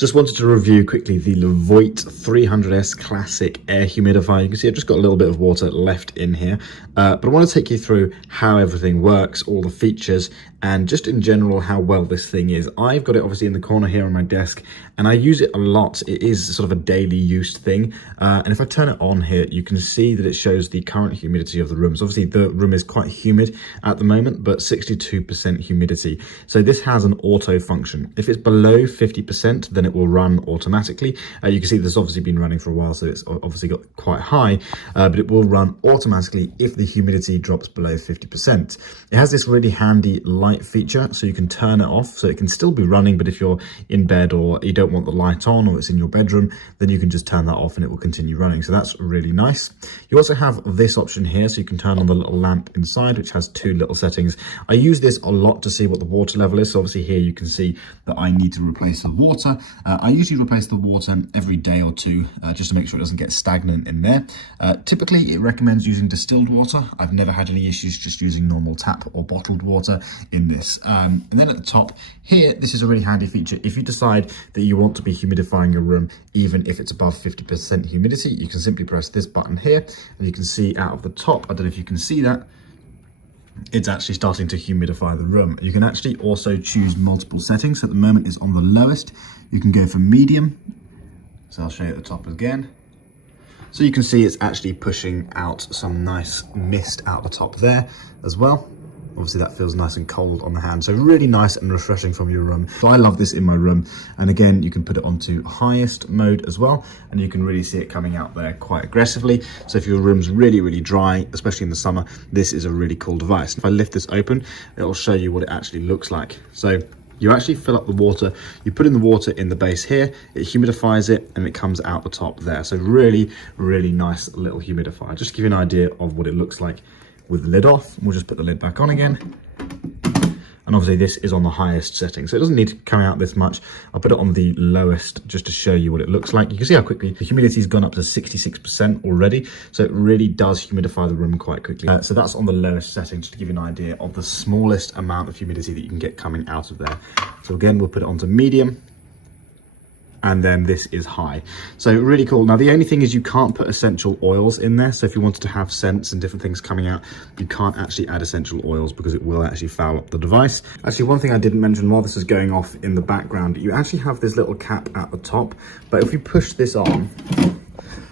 Just wanted to review quickly the LEVOIT 300S Classic Air Humidifier. You can see I've just got a little bit of water left in here, but I want to take you through how everything works, all the features, and just in general how well this thing is. I've got it obviously in the corner here on my desk, and I use it a lot. It is sort of a daily use thing, and if I turn it on here, you can see that it shows the current humidity of the room. So obviously the room is quite humid at the moment, but 62% humidity. So this has an auto function. If it's below 50%, then it will run automatically. You can see this has obviously been running for a while, so it's obviously got quite high, but it will run automatically if the humidity drops below 50%. It has this really handy light feature, so you can turn it off, so it can still be running, but if you're in bed or you don't want the light on, or it's in your bedroom, then you can just turn that off and it will continue running. So that's really nice. You also have this option here, so you can turn on the little lamp inside, which has two little settings. I use this a lot to see what the water level is. So obviously here you can see that I need to replace the water. I usually replace the water every day or two, just to make sure it doesn't get stagnant in there. Typically, it recommends using distilled water. I've never had any issues just using normal tap or bottled water in this. And then at the top here, this is a really handy feature. If you decide that you want to be humidifying your room, even if it's above 50% humidity, you can simply press this button here, and you can see out of the top, I don't know if you can see that, it's actually starting to humidify the room. You can actually also choose multiple settings. At the moment it's on the lowest. You can go for medium. So I'll show you at the top again. So you can see it's actually pushing out some nice mist out the top there as well. Obviously that feels nice and cold on the hand, so really nice and refreshing from your room. So I love this in my room, and again you can put it onto highest mode as well, and you can really see it coming out there quite aggressively. So if your room's really dry, especially in the summer, this is a really cool device. If I lift this open, it'll show you what it actually looks like. So you actually fill up the water, you put in the water in the base here, it humidifies it, and it comes out the top there. So really nice little humidifier. Just to give you an idea of what it looks like with the lid off. We'll just put the lid back on again. And obviously this is on the highest setting, so it doesn't need to come out this much. I'll put it on the lowest just to show you what it looks like. You can see how quickly the humidity's gone up to 66% already, so it really does humidify the room quite quickly. So that's on the lowest setting, just to give you an idea of the smallest amount of humidity that you can get coming out of there. So again, we'll put it onto medium, and then this is high. So really cool. Now the only thing is you can't put essential oils in there, so if you wanted to have scents and different things coming out, you can't actually add essential oils because it will actually foul up the device. Actually, one thing I didn't mention while this is going off in the background, you actually have this little cap at the top, but if you push this on,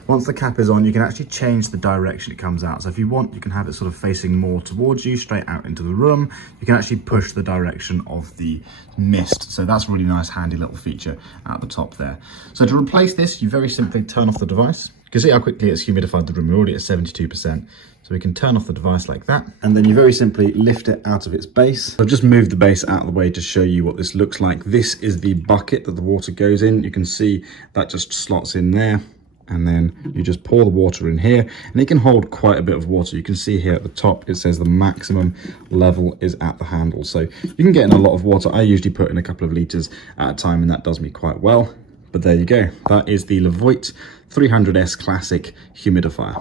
once the cap is on, you can actually change the direction it comes out. So if you want, you can have it sort of facing more towards you, straight out into the room. You can actually push the direction of the mist. So that's a really nice, handy little feature at the top there. So to replace this, you very simply turn off the device. You can see how quickly it's humidified the room. We're already at 72%. So we can turn off the device like that, and then you very simply lift it out of its base. I've just moved the base out of the way to show you what this looks like. This is the bucket that the water goes in. You can see that just slots in there, and then you just pour the water in here, and it can hold quite a bit of water. You can see here at the top, it says the maximum level is at the handle. So you can get in a lot of water. I usually put in a couple of liters at a time, and that does me quite well. But there you go. That is the LEVOIT 300S Classic Humidifier.